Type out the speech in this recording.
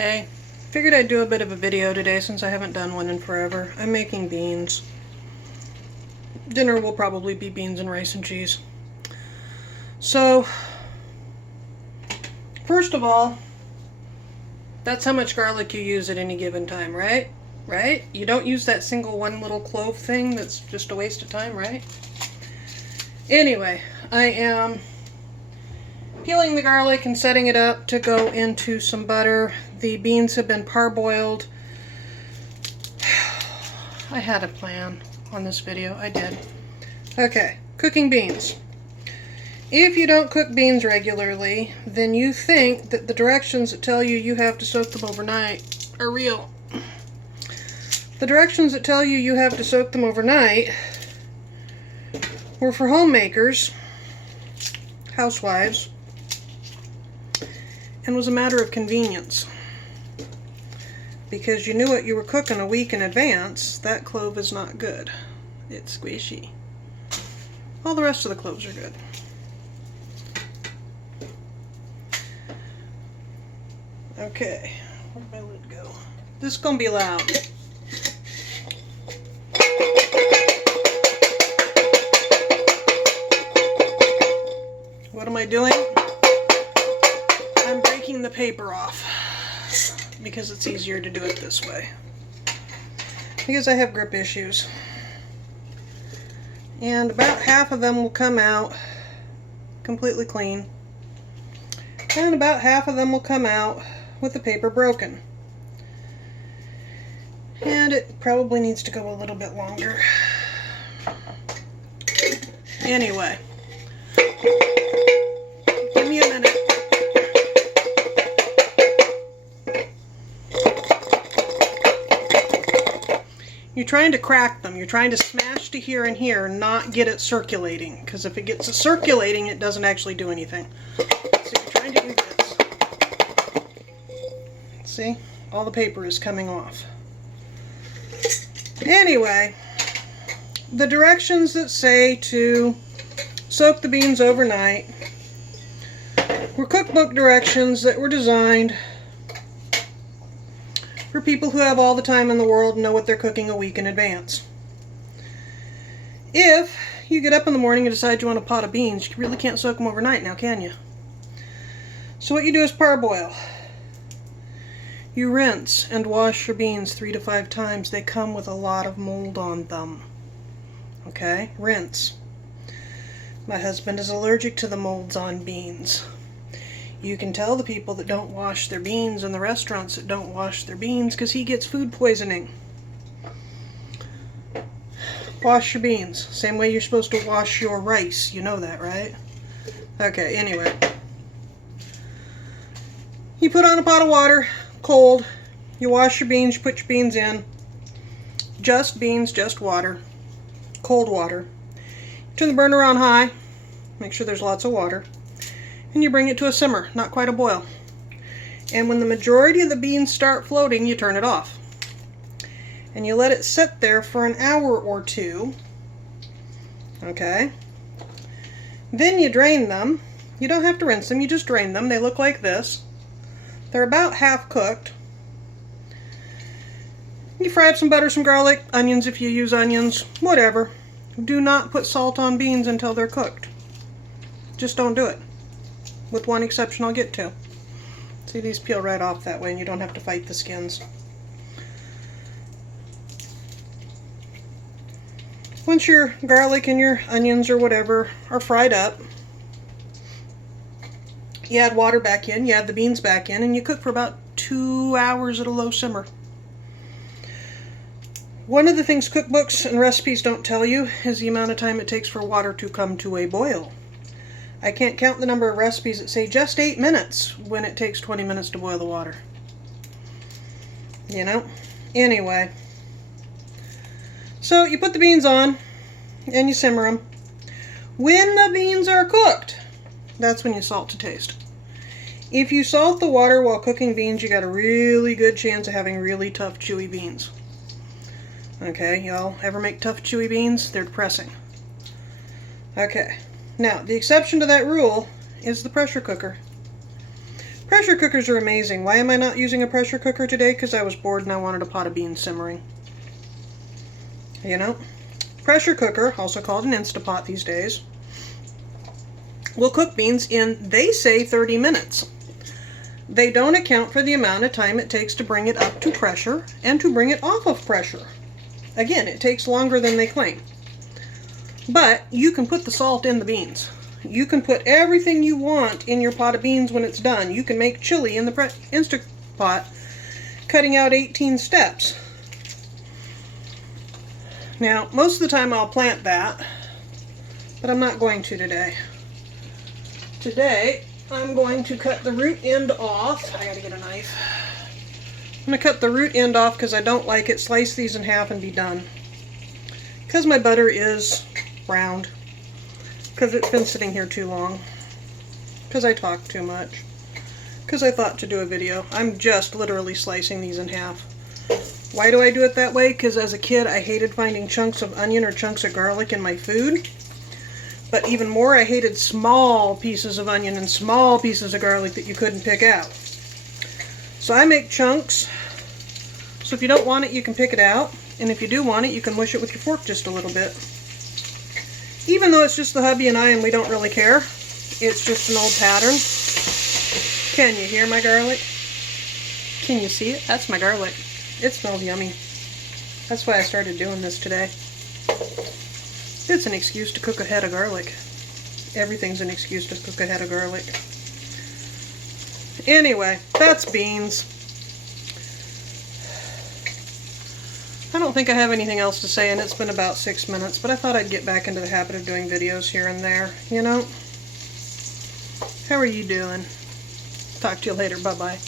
Hey, figured I'd do a bit of a video today since I haven't done one in forever. I'm making beans. Dinner will probably be beans and rice and cheese. So, first of all, that's how much garlic you use at any given time, right? Right? You don't use that single one little clove thing that's just a waste of time, right? Anyway, I am peeling the garlic and setting it up to go into some butter. The beans have been parboiled. I had a plan on this video. I did. Okay, cooking beans. If you don't cook beans regularly, then you think that the directions that tell you have to soak them overnight are real. The directions that tell you have to soak them overnight were for homemakers, housewives, and was a matter of convenience. Because you knew what you were cooking a week in advance, that clove is not good. It's squishy. All the rest of the cloves are good. Okay, where'd my lid go? This is gonna be loud. What am I doing? I'm breaking the paper off because it's easier to do it this way. Because I have grip issues. And about half of them will come out completely clean. And about half of them will come out with the paper broken. And it probably needs to go a little bit longer. Anyway. Give me a minute. You're trying to crack them. You're trying to smash to here and here, not get it circulating. Because if it gets it circulating, it doesn't actually do anything. So you're trying to do this. See? All the paper is coming off. Anyway, the directions that say to soak the beans overnight were cookbook directions that were designed for people who have all the time in the world and know what they're cooking a week in advance. If you get up in the morning and decide you want a pot of beans, you really can't soak them overnight now, can you? So what you do is parboil. You rinse and wash your beans 3 to 5 times. They come with a lot of mold on them. Okay? Rinse. My husband is allergic to the molds on beans. You can tell the people that don't wash their beans and the restaurants that don't wash their beans because he gets food poisoning. Wash your beans. Same way you're supposed to wash your rice. You know that, right? Okay, anyway. You put on a pot of water, cold. You wash your beans, you put your beans in. Just beans, just water. Cold water. Turn the burner on high. Make sure there's lots of water. And you bring it to a simmer, not quite a boil. And when the majority of the beans start floating, you turn it off. And you let it sit there for an hour or two. Okay? Then you drain them. You don't have to rinse them, you just drain them. They look like this. They're about half cooked. You fry up some butter, some garlic, onions if you use onions, whatever. Do not put salt on beans until they're cooked. Just don't do it. With one exception I'll get to. See, these peel right off that way and you don't have to fight the skins. Once your garlic and your onions or whatever are fried up, you add water back in, you add the beans back in, and you cook for about 2 hours at a low simmer. One of the things cookbooks and recipes don't tell you is the amount of time it takes for water to come to a boil. I can't count the number of recipes that say just 8 minutes when it takes 20 minutes to boil the water. You know? Anyway. So you put the beans on and you simmer them. When the beans are cooked, that's when you salt to taste. If you salt the water while cooking beans, you got a really good chance of having really tough, chewy beans. Okay, y'all ever make tough, chewy beans? They're depressing. Okay. Now, the exception to that rule is the pressure cooker. Pressure cookers are amazing. Why am I not using a pressure cooker today? Because I was bored and I wanted a pot of beans simmering. You know? Pressure cooker, also called an Instapot these days, will cook beans in, they say, 30 minutes. They don't account for the amount of time it takes to bring it up to pressure and to bring it off of pressure. Again, it takes longer than they claim. But you can put the salt in the beans. You can put everything you want in your pot of beans when it's done. You can make chili in the Instapot, cutting out 18 steps. Now, most of the time I'll plant that, but I'm not going to today. Today, I'm going to cut the root end off. I gotta get a knife. I'm gonna cut the root end off because I don't like it. Slice these in half and be done. Because my butter is round. Because it's been sitting here too long. Because I talk too much. Because I thought to do a video. I'm just literally slicing these in half. Why do I do it that way? Because as a kid I hated finding chunks of onion or chunks of garlic in my food. But even more, I hated small pieces of onion and small pieces of garlic that you couldn't pick out. So I make chunks. So if you don't want it, you can pick it out. And if you do want it, you can mush it with your fork just a little bit. Even though it's just the hubby and I and we don't really care. It's just an old pattern. Can you hear my garlic? Can you see it? That's my garlic. It smells yummy. That's why I started doing this today. It's an excuse to cook a head of garlic. Everything's an excuse to cook a head of garlic. Anyway, that's beans. I don't think I have anything else to say, and it's been about 6 minutes, but I thought I'd get back into the habit of doing videos here and there, you know? How are you doing? Talk to you later. Bye-bye.